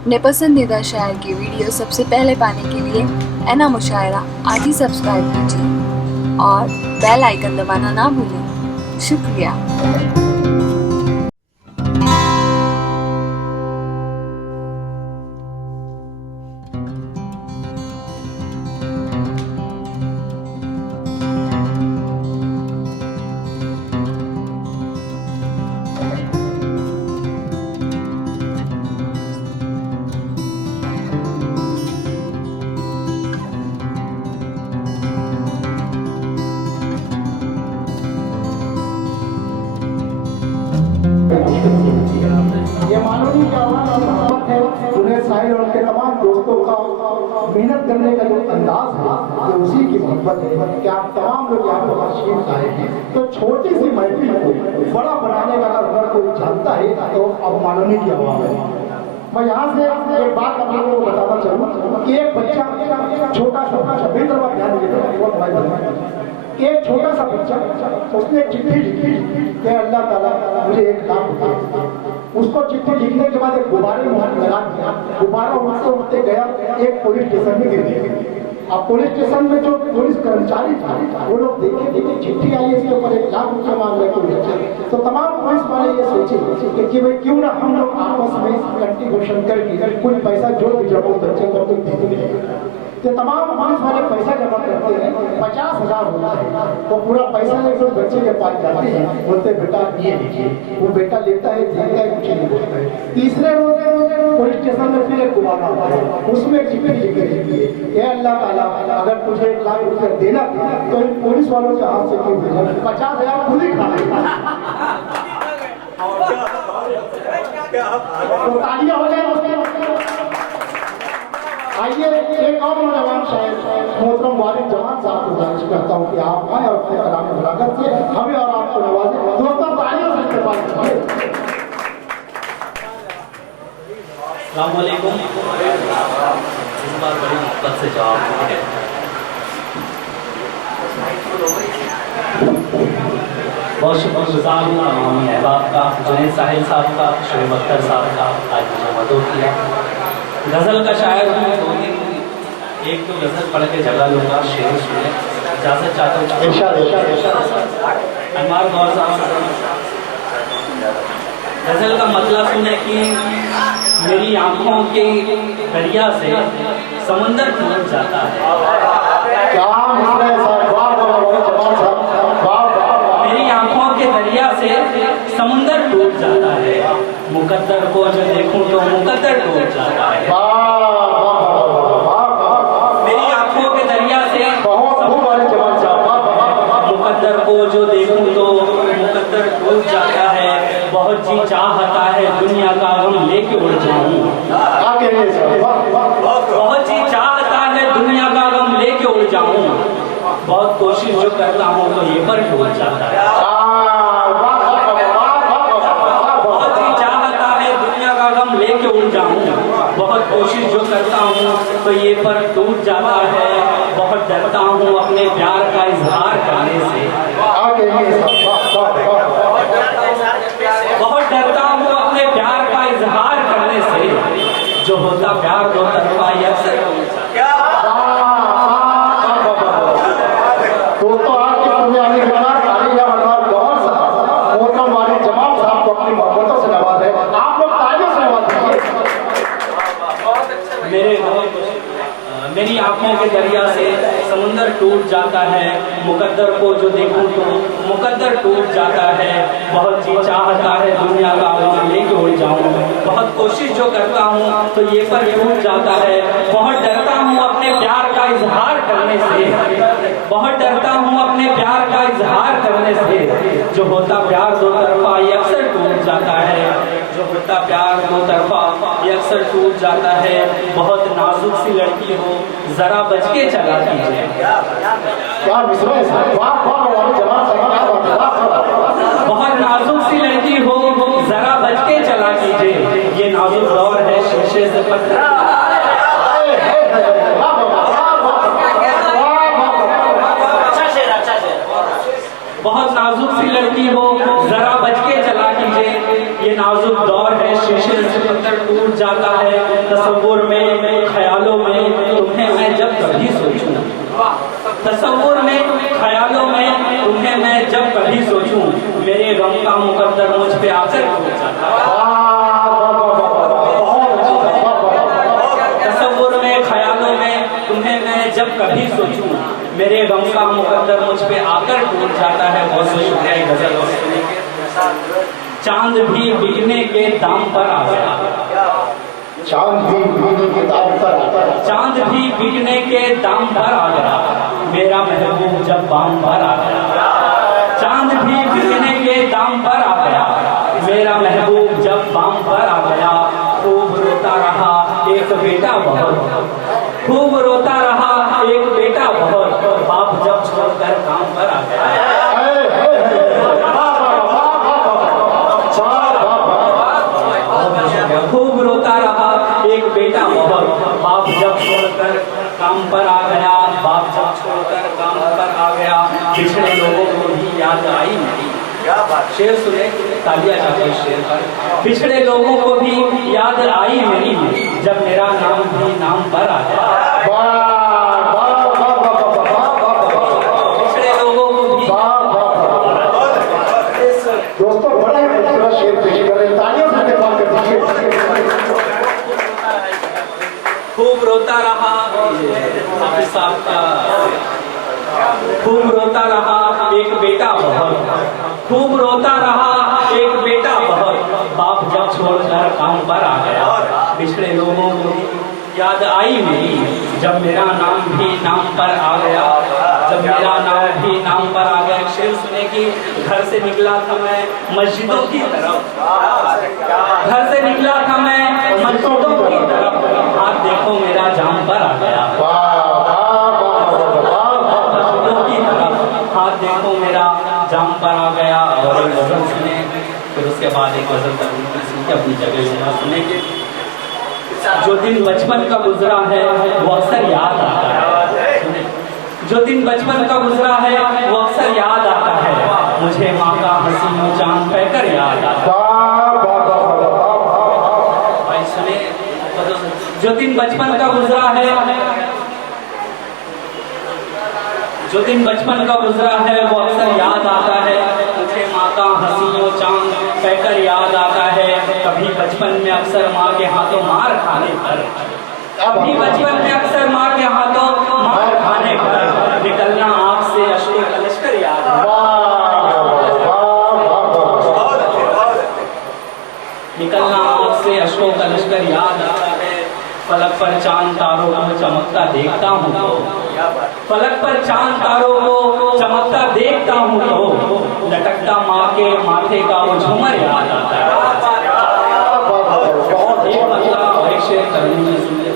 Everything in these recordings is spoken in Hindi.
अपने पसंदीदा शायर की वीडियो सबसे पहले पाने के लिए एना मुशायरा आज ही सब्सक्राइब कीजिए और बेल आइकन दबाना ना भूलें। शुक्रिया। ये मालूम क्या मोहब्बत है उन्हें साहिल और उनके तमाम दोस्तों का मेहनत करने का जो अंदाज है ये उसी की मोहब्बत है कि आप तमाम लोग यहाँ पर तशरीफ लाए हैं। तो छोटी सी महफिल को बड़ा बनाने का अगर कोई जानता है तो अब मालूम की आवाज़ है। मैं यहाँ से एक बात आप लोगों को बताना चाहूँगा कि एक बच्चा छोटा सा बेहतर बात ध्यान दीजिए कि एक छोटा सा बच्चा उसने चिट्ठी लिखी कि अल्लाह ताला मुझे 1 लाख रुपये। उसको चिट्ठी लिखने के बाद एक गुब्बारे में लगा दिया। गुब्बारा उड़ते उड़ते गया एक पुलिस स्टेशन में गिर गया। अब पुलिस स्टेशन में जो पुलिस कर्मचारी था वो लोग देखे कि चिट्ठी आई इसके ऊपर 1 लाख रुपये मांग रहे पुलिस। तो तमाम पुलिस वाले ये सोचे कि भाई क्यों ना हम लोग आपस में कंट्रीब्यूशन करके कुछ पैसा जो भी जमा बच्चे को दे देंगे। तो तमाम पुलिस वाले पैसा जमा करते हैं 50,000 होता है। वो पूरा पैसा लेकर बच्चे के पास जाते हैं, बोलते बेटा ये लीजिए। वो बेटा लेता है देखता है कुछ नहीं बोलता है। तीसरे रोज पुलिस स्टेशन में फिर एक गुब्बारा आता है, उसमें चिट्ठी लिखी रहती है अल्लाह ताला अगर तुझे 1 लाख रुपया देना तो इन पुलिस वालों के हाथ से क्यों भेजा 50,000 खुद ही खा लेगा। तो तालियां हो जाए। आइए एक और नौजवान शायर मोहतरम वालिद जमान साहब को गुजारिश करता हूँ कि आप आए और अपने कलाम बलागत से हमें और आपको नवाजें। दोस्तों तालियों से इस्तेमाल करें। अस्सलाम वालेकुम। इस बार बड़ी मोहब्बत से जवाब है। बहुत शुक्रगुजार हूँ तमाम अहबाब का, जुनैद साहिल साहब का, शोएब अख्तर साहब का आज मुझे मदद किया। गज़ल का शायर हूँ, 2 दिन एक तो गज़ल पढ़ के जगा लूँगा, शेर सुने इजाज़त चाहता हूँ। अनवार गौर साहब गज़ल का मतलब सुने कि मेरी आँखों के दरिया से समुंदर टूट जाता है। मेरी आँखों के दरिया से समुंदर टूट जाता है, मुकद्दर को जो देखूं तो मुकद्दर टूट जाता है। मेरी आँखों के दरिया से मुकद्दर को जो देखूं तो मुकद्दर टूट जाता है। बहुत जी चाहता है दुनिया का गम लेके उड़ जाऊं। बहुत जी चाहता है दुनिया का गम लेके उड़ जाऊं। बहुत कोशिश जो करता हूँ तो ये पर टूट जाता है। बहुत ही चाहता है दुनिया का गम लेके उड़ जाऊं। बहुत कोशिश जो करता हूँ तो ये पर टूट जाता है। बहुत डरता हूँ अपने प्यार का इजहार करने से। बहुत डरता हूँ अपने प्यार का इजहार करने से। जो होता प्यार दो तरफा ये अक्सर मेरी आँखों के दरिया से समुंदर टूट जाता है, मुकद्दर को जो देखूं तो मुकद्दर टूट जाता है। बहुत जी चाहता है दुनिया का गम लेके उड़ जाऊं। बहुत कोशिश जो करता हूं तो ये पर टूट जाता है। बहुत डरता हूं अपने प्यार का इजहार करने से। बहुत डरता हूं अपने प्यार का इजहार करने से। जो होता प्यार दो तरफा ये अक्सर टूट जाता है। जो होता प्यार दो तरफा ये अक्सर टूट जाता है। बहुत नाजुक सी लड़की हो जरा बच के चला कीजिए। बहुत नाजुक सी लड़की हो जरा बच के चला कीजिए। ये नाजुक दौर है शीशे से पत्थर। बहुत नाजुक सी लड़की हो जरा बच के चला कीजिए। ये नाजुक दौर है शीशे से पत्थर टूट जाता है। तसव्वुर में ख्यालों में तुम्हें मैं जब कभी सोचूं, तसव्वुर में ख्यालों में तुम्हें मैं जब कभी सोचूं, मेरे गम का मुकद्दर मुझ पे आकर टूट जाता है। तसव्वुर में ख्यालों में तुम्हें मैं जब कभी सोचूं, मेरे गम का मुकद्दर मुझ पे आकर टूट जाता है। बहुत बहुत शुक्रिया ये गजल और सुनने के। चांद भी बिकने के दाम पर आ गया, चांद भी बिकने के दाम पर आ गया, चांद भी बिकने के दाम पर आ गया, मेरा महबूब जब बाम पर आ गया। चांद भी बिकने के दाम पर आ गया, मेरा महबूब जब बाम पर आ गया। खूब रोता रहा एक बेटा बहुत, खूब रोता रहा एक बेटा बहुत, बाप जब छोड़कर काम पर आ गया। खूब रोता रहा एक बेटा बहुत, बाप जब छोड़कर काम पर आ गया, बाप जब छोड़कर काम पर आ गया। पिछड़े लोगों को भी याद आई मेरी, शेर सुने तालियां जाकर शेर पर। पिछड़े लोगों को भी याद आई मेरी, जब मेरा नाम भी नाम पर आ गया। पिछड़े लोगों को भी दोस्तों बड़ा खूबसूरत शेर पेश कर रहे हैं, तालियों से इस्तेमाल कर दीजिए। खूब रोता रहा हाफिज साहब का, खूब रोता रहा एक बेटा बहुत, खूब रोता रहा एक बेटा बहुत, बाप जब छोड़कर काम पर आ गया। पिछड़े लोगों को याद आई मेरी, जब मेरा नाम भी नाम पर आ गया, जब मेरा नाम भी नाम पर आ गया। शेर सुने की घर से निकला था मैं मस्जिदों की तरफ, घर से निकला था मैं मस्जिदों की तरफ, हाथ देखो मेरा जाम पर आ गया। मस्जिदों की तरफ हाथ देखो मेरा जाम पर आ गया। और एक गजल सुने, फिर उसके बाद एक गजल करूँगी सुन के अपनी जगह सुना सुने के। जो दिन बचपन का गुजरा है वो अक्सर याद आता है, जो दिन बचपन का गुजरा है वो अक्सर याद आता है, मुझे माँ का हसीनो चांद कहकर याद आता है। भाई सुने, जो दिन बचपन का गुजरा है, जो दिन बचपन का गुजरा है वो अक्सर याद आता है, मुझे माँ का हसीनो चांद कहकर याद आता है। कभी बचपन में अक्सर माँ के हाथों मार खाने पर, कभी बचपन में अक्सर माँ के हाथों मार खाने पर, निकलना आँख से अश्रु का लश्कर याद आता है, निकलना आँख से अश्रु का लश्कर याद आता है। फलक पर चांद तारों को चमकता देखता हूँ तो, फलक पर चांद तारों को चमकता देखता हूँ तो, लटकता माँ के माथे का वो झूमर याद आता है। एक मतलब और एक शेर करूँगी सुनिए।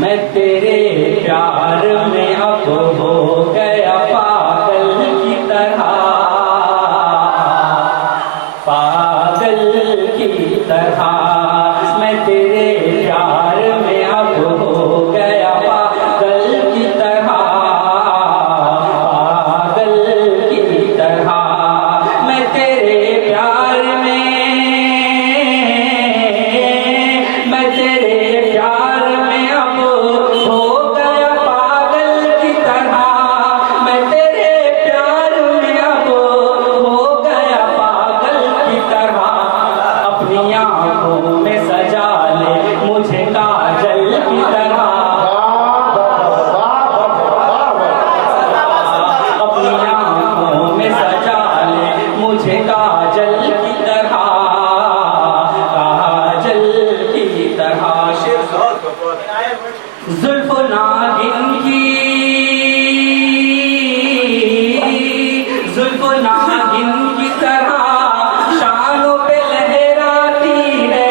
मैं तेरे प्यार में अब हो गया पागल की तरह, पागल की तरह, मैं तेरे प्यार में अब हो गया पागल की तरह, पागल की तरह, मैं तेरे प्यार में, मैं तेरे प्यार में अब हो गया पागल की तरह, मैं तेरे प्यार में अब हो गया पागल की तरह। अपनी आंखों में सजा ले मुझे काजल की तरह, अपनी आंखों में सजा ले मुझे काजल की तरह, काजल की तरह। जुल्फ नागिन की, जुल्फ नागिन की तरह शानों पे लहराती है,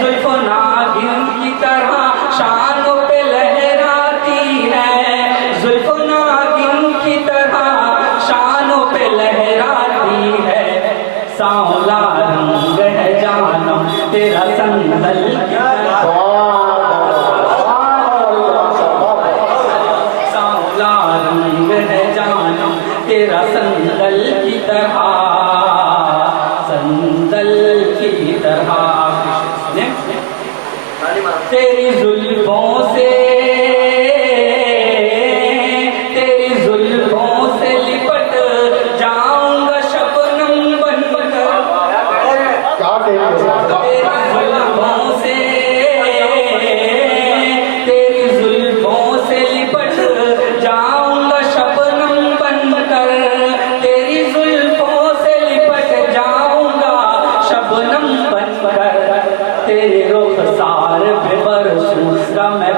जुल्फ नागिन की तरह शानों पे लहराती है, जुल्फ नागिन की तरह शानों पे लहराती है। सांवला रंग है जानम तेरा संदल की तरह, सांवला रंग है जानम तेरा संदल की तरह, संदल तेरी जुल्फों से लिपट जाऊंगा शबनम बनकर। क्या कहते तेरी जुल्फों से लिपट जाऊंगा शबनम बनकर। तेरी जुल्फों से लिपट जाऊंगा शबनम बनकर। तेरे रुखसार पे बरसूंगा मैं